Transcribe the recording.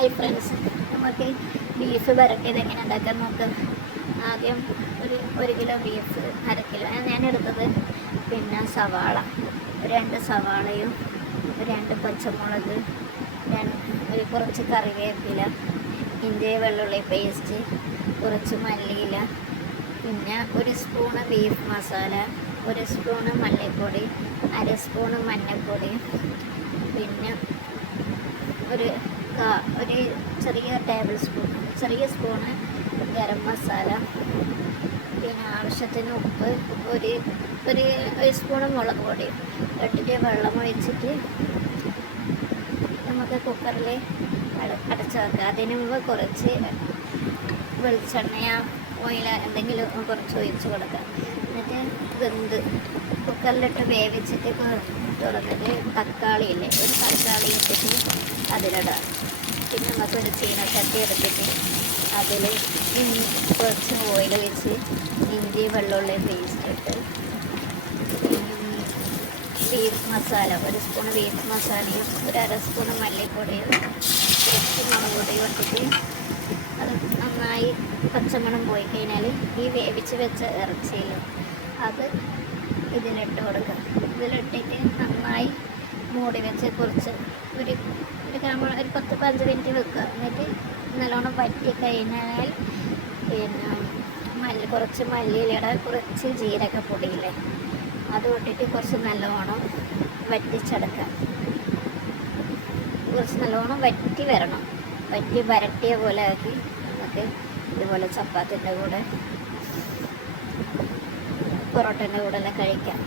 Hi friends, നമുക്ക് beef വരട്ടിയത് എങ്ങനെ ഉണ്ടാക്കാൻ നോക്കാം. ആദ്യം ഒരു കിലോ ബീഫ്, 1/2 കിലോ ഞാൻ എടുത്തത്. പിന്നെ സവാള, 2 സവാളയും 2 പച്ചമുളക്, കുറച്ച് കറിവേപ്പില, ഇഞ്ചി വെള്ളുള്ളി പേസ്റ്റ്, കുറച്ച് മല്ലിയില, പിന്നെ 1 സ്പൂണ് ബീഫ് മസാല, 1 സ്പൂണ് മല്ലിപ്പൊടി, 1/2 സ്പൂണ് മഞ്ഞൾപ്പൊടി, പിന്നെ ഒരു ചെറിയ ടേബിൾ സ്പൂൺ, ചെറിയ സ്പൂണ് ഗരം മസാല, പിന്നെ ആവശ്യത്തിന് ഉപ്പ്, ഒരു സ്പൂണ് മുളക് പൊടി ഇട്ടിട്ട് വെള്ളം ഒഴിച്ചിട്ട് നമുക്ക് കുക്കറിൽ അടച്ചു വെക്കുക. അതിന് മുമ്പ് കുറച്ച് വെളിച്ചെണ്ണയോ ഓയിലോ എന്തെങ്കിലും കുറച്ച് ഒഴിച്ച് കൊടുക്കുക. എന്നിട്ട് കുക്കറിലിട്ട് വേവിച്ചിട്ട് തുറന്നിട്ട് തക്കാളിയില്ലേ, ഒരു തക്കാളി ഇട്ടിട്ട് അതിലിടാം. പിന്നെ നമുക്കൊരു ചീനച്ചട്ടി എടുത്തിട്ട് അതിൽ കുറച്ച് ഓയിൽ വെച്ച് ഇഞ്ചി വെള്ളുള്ളി പേസ്റ്റ് ഇട്ട് ബീഫ് മസാല, 1 സ്പൂൺ ബീഫ് മസാലയും 1/2 സ്പൂൺ മല്ലിപ്പൊടിയും കുറച്ച് മുളക് പൊടിയും ഇട്ടിട്ട് അത് നന്നായി പച്ചമണം പോയി കഴിഞ്ഞാൽ ഈ വേവിച്ച് വെച്ച ഇറച്ചിയിൽ അത് ഇതിലിട്ട് കൊടുക്കുക. ഇതിലിട്ടിട്ട് നന്നായി മൂടി വെച്ച് കുറച്ച് ഒരു 10-15 മിനിറ്റ് വെക്കുക. എന്നിട്ട് നല്ലോണം വറ്റി കഴിഞ്ഞാൽ പിന്നെ കുറച്ച് മല്ലിയിലയുടെ കുറച്ച് ജീരകപ്പൊടിയില്ലേ അത് ഇട്ടിട്ട് കുറച്ച് നല്ലോണം വറ്റിച്ചെടുക്കാം. കുറച്ച് നല്ലോണം വറ്റി വരണം. വറ്റി വരട്ടിയ പോലെ ആക്കി നമുക്ക് ഇതുപോലെ ചപ്പാത്തിൻ്റെ കൂടെ പൊറോട്ടൻ്റെ കൂടെ എല്ലാം കഴിക്കാം.